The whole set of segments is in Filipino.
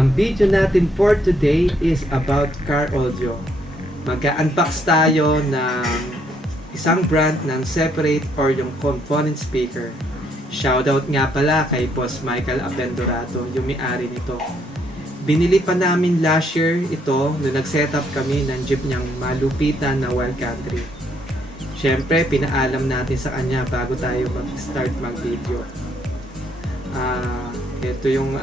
Ang video natin for today is about car audio. Mag-unbox tayo ng isang brand ng separate or yung component speaker. Shoutout nga pala kay Boss Michael Abendorato, yung may-ari nito. Binili pa namin last year ito nung nag-setup kami ng jeep niyang malupitan na Wild Country. Siyempre, pinaalam natin sa kanya bago tayo mag-start mag-video. Ito yung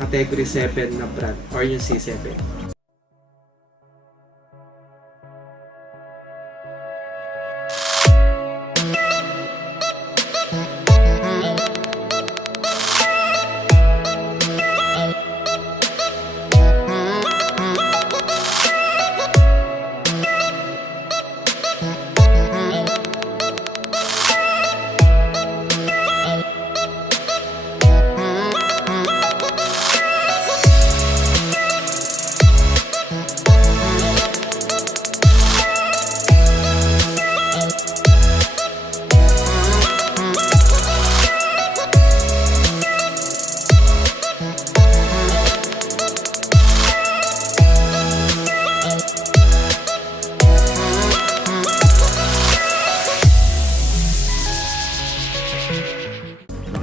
category 7 na brand or yung C7.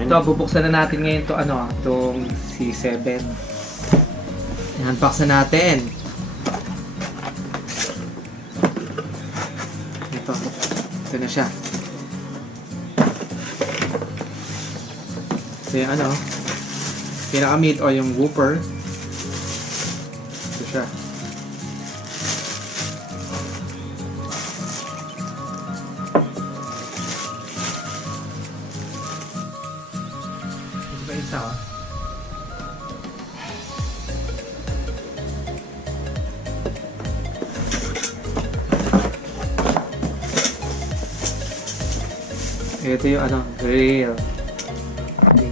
Ito, bubuksan na natin ngayon itong C7. I-unbox na natin. Ito na siya. Ito yung pinaka-mid o yung woofer. Ito siya. Isa ito yung grill. Okay.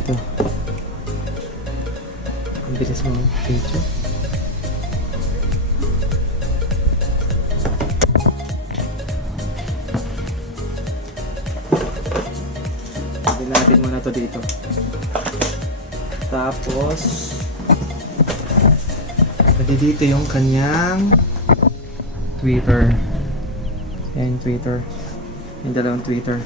Ito. Ang bilis mo video. Natin muna to dito. Tapos pwede dito yung kanyang tweeter. Yan yung tweeter. Yung dalawang tweeter.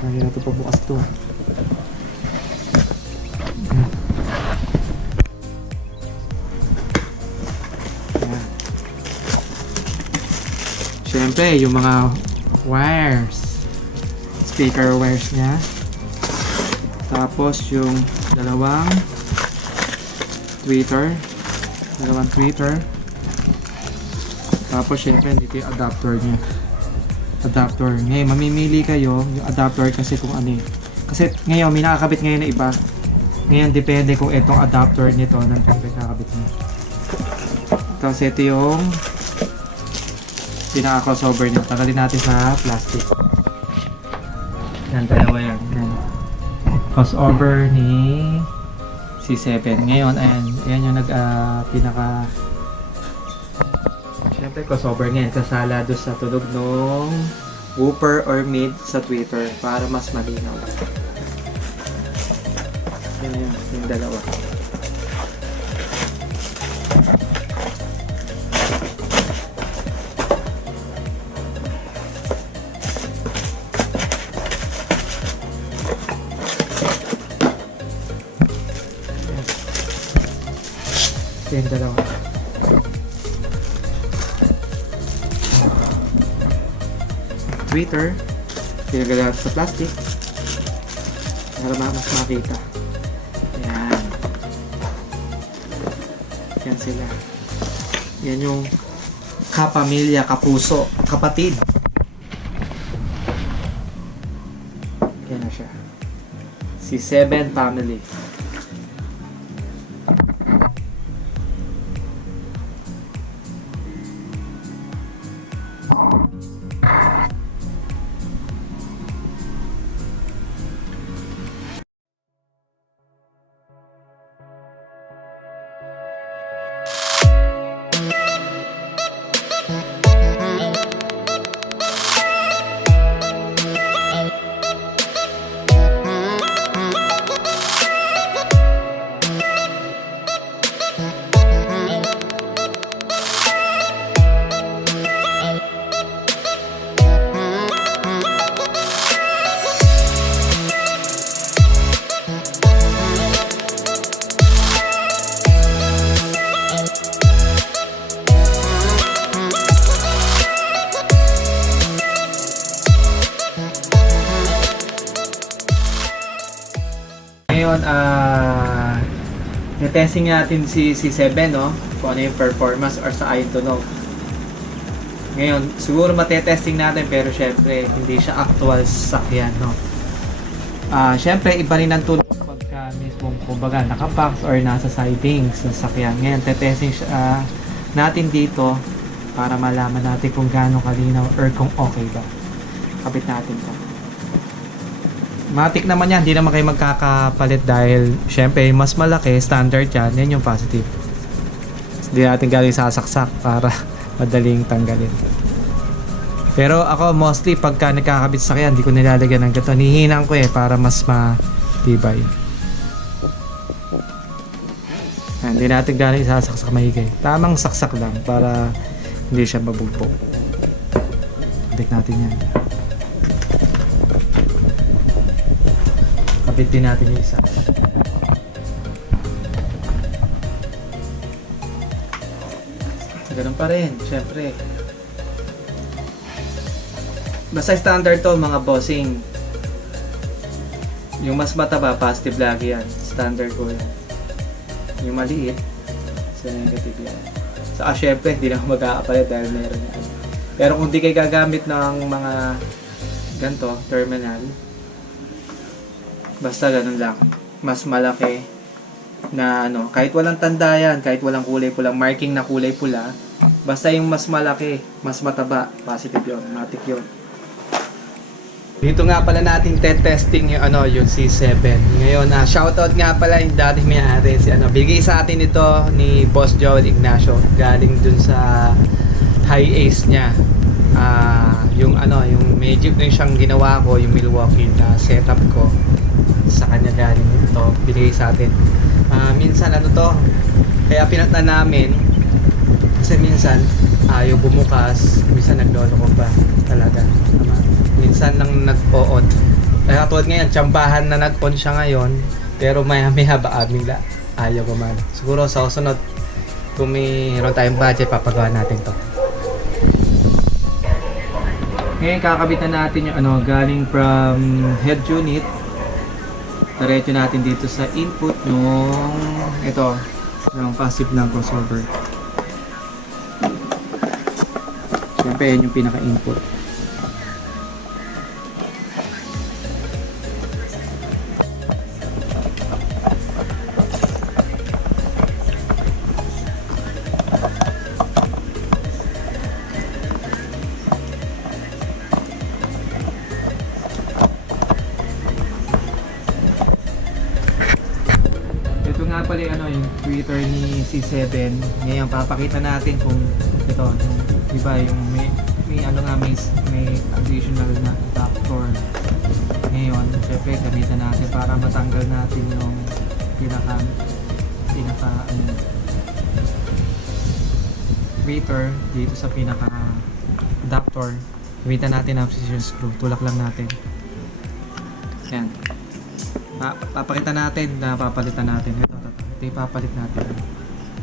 Kaya na ito pabukas to. Siyempre, yung mga wires, speaker wires niya. Tapos yung dalawang tweeter. Tapos siyempre, dito yung adapter niya. Ngayon, mamimili kayo yung adapter kasi kung ano eh. Kasi ngayon, may nakakabit ngayon na iba. Ngayon, depende kung itong adapter nito ng kakabit niya. Tapos ito yung pinaka-crossover nyo. Tanggalin natin sa plastic. Yan, dalawa yan. Crossover ni C7. Ngayon, ayan yung pinaka siyempre crossover ngayon. Kasala doon sa tunog ng woofer or mid sa tweeter para mas malinaw. Yan yung dalawa. Yung dalawa. Tweeter, pinagalat sa plastic para mas makita. Yan. Yan sila. Yan yung kapamilya, kapuso, kapatid. Yan na siya. C7 family. ngayon, testing natin si C7, no? Kung ano yung performance or sa tunog. Ngayon, siguro matetesting natin pero syempre, hindi siya actual sa sakyan, no? Syempre, iba rin ang tunog pagka mismong, kumbaga, nakabox or nasa sidings sa sakyan. Ngayon, tetesting natin dito para malaman natin kung gaano kalinaw or kung okay ba. Kapit natin to. Matik naman yan, hindi naman kayo magkakapalit dahil syempre mas malaki, standard yan, yan yung positive. Hindi natin galing sasaksak para madaling tanggalin. Pero ako mostly pagka nagkakabit sa kaya, hindi ko nilalagyan ng gato. Nihinang ko para mas matibay. Hindi natin galing sasaksak mahigay. Tamang saksak lang para hindi siya mabugbog. Kabit natin yan. Kapit din natin yung isa. Ganun pa rin, syempre. Basta standard to mga bossing. Yung mas mataba, positive lagi yan. Standard ko yan. Yung maliit, sa negative yan. Saka syempre, hindi na mag-aapalit dahil meron yan. Pero kung di kayo gagamit ng mga ganito, terminal, basta ganun lang. Mas malaki na kahit walang tanda yan, kahit walang kulay pulang marking na kulay pula, basta yung mas malaki, mas mataba, positive yun, matik yun. Dito nga pala natin testing yung yung C7. Ngayon, shoutout nga pala yung dating may-ari si bigay sa atin ito ni Boss Joel Ignacio, galing dun sa high ace niya. Yung Magic na siyang ginawa ko, yung Milwaukee na setup ko, sa kanya galing ito, binigay sa atin. Minsan to, kaya pinatna namin kasi minsan ayaw bumukas, minsan naglolo ko pa talaga. Minsan lang nag-on. Kaya tulad ngayon, tsambahan na nag-on siya ngayon, pero maya-maya ba bigla ayaw gumana. Siguro sa susunod, kung mayroon tayong budget, papagawa natin to. Ngayon kakabitan natin yung galing from head unit. Diretso natin dito sa input nung yung passive ng crossover. Siyempre yan yung pinaka-input. Nga pala yung Twitter ni C7. Ngayon papakita natin kung ito diba yung may additional na adapter. Ngayon syempre gamitan natin para matanggal natin yung pinaka Twitter dito sa pinaka adapter. Gamitan natin ang precision screw, tulak lang natin yan. Papakita natin na papalitan natin ito ipapalit natin.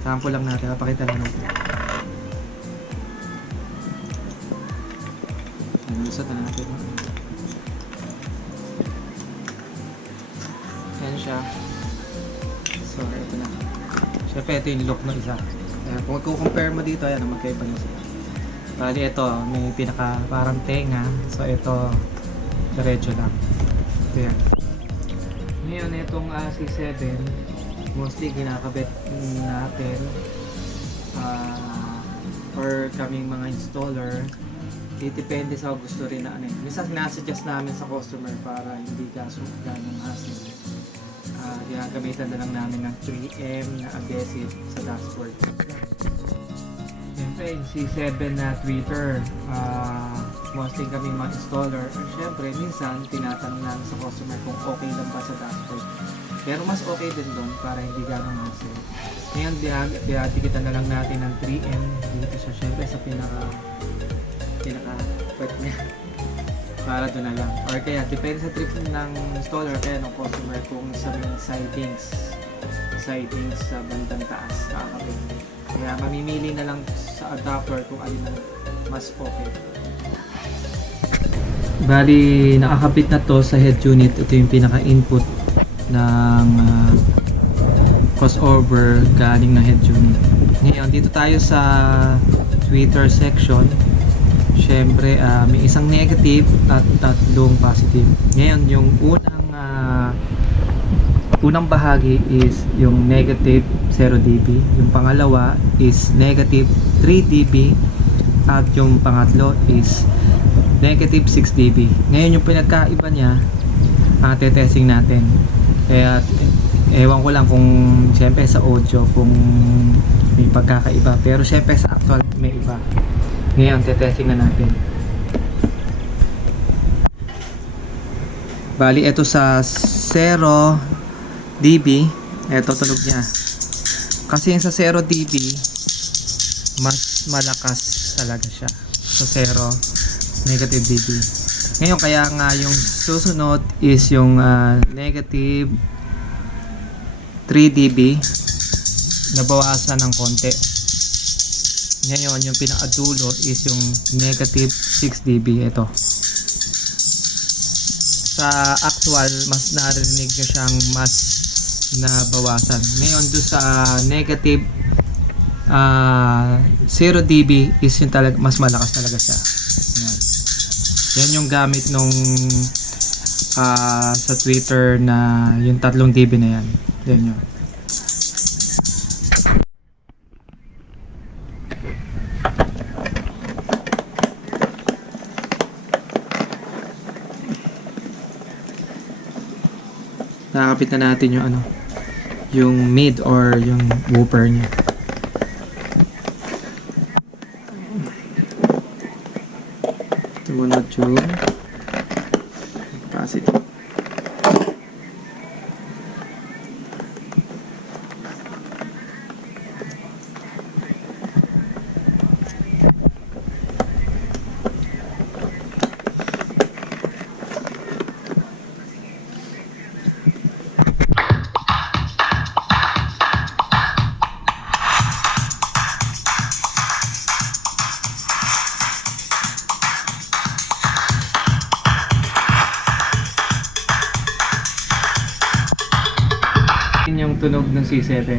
Sample lang natin, papakita lang natin. Lusot na natin. Yan siya. So, ito na. Siyempre, ito yung look ng isa. Kung compare mo dito, ayan, magkaiba na siya. Bali, ito, may pinaka parang tenga. So, ito, diretso lang. Ito yan. Ngayon, itong C7, mostly ginakabit natin or kaming mga installer, depende sa gusto rin na minsan sinasuggest namin sa customer para hindi ganong hassle. Ginagamitan na lang namin ng 3M na adhesive sa dashboard. Siyempre yung C7 na tweeter, mostly kaming mga installer, siyempre minsan tinatanong namin sa customer kung okay lang ba sa dashboard. Pero mas okay din doon para hindi ganong hassle. Ngayon, dikitan na lang natin ng 3M dito siya, syempre sa pinaka-wet niya. Para doon na lang. Or kaya, depende sa trip ng installer, kaya ng customer kung sa mga sidings sa bandang taas, nakakabit. Kaya mamimili na lang sa adapter kung alin na mas okay. Bali, nakakabit na to sa head unit. Ito yung pinaka-input ng crossover galing na head unit. Ngayon, dito tayo sa tweeter section. Syempre, may isang negative at tatlong positive. Ngayon, yung unang bahagi is yung negative 0 dB. Yung pangalawa is negative 3 dB. At yung pangatlo is negative 6 dB. Ngayon, yung pinagkaiba niya, testing natin. Kaya, ewan ko lang kung syempre sa audio kung may pagkakaiba. Pero syempre sa actual may iba. Ngayon, testing na natin. Bali, ito sa 0 dB, ito tunog niya. Kasi yung sa 0 dB, mas malakas talaga siya. Sa 0, negative dB. Ngayon, kaya nga yung susunod is yung negative 3 dB, nabawasan ng konti. Ngayon, yung pinakadulo is yung negative 6 dB. Ito. Sa actual, mas narinig nyo siyang mas nabawasan. Ngayon, doon sa negative 0 dB is yung mas malakas talaga siya. Yan. Yan yung gamit nung sa Twitter na yung 3 dB na yan. Yan yun. Nakakapit na natin yung yung mid or yung woofer niya. Tumunod yung capacity. Yung tunog ng C7.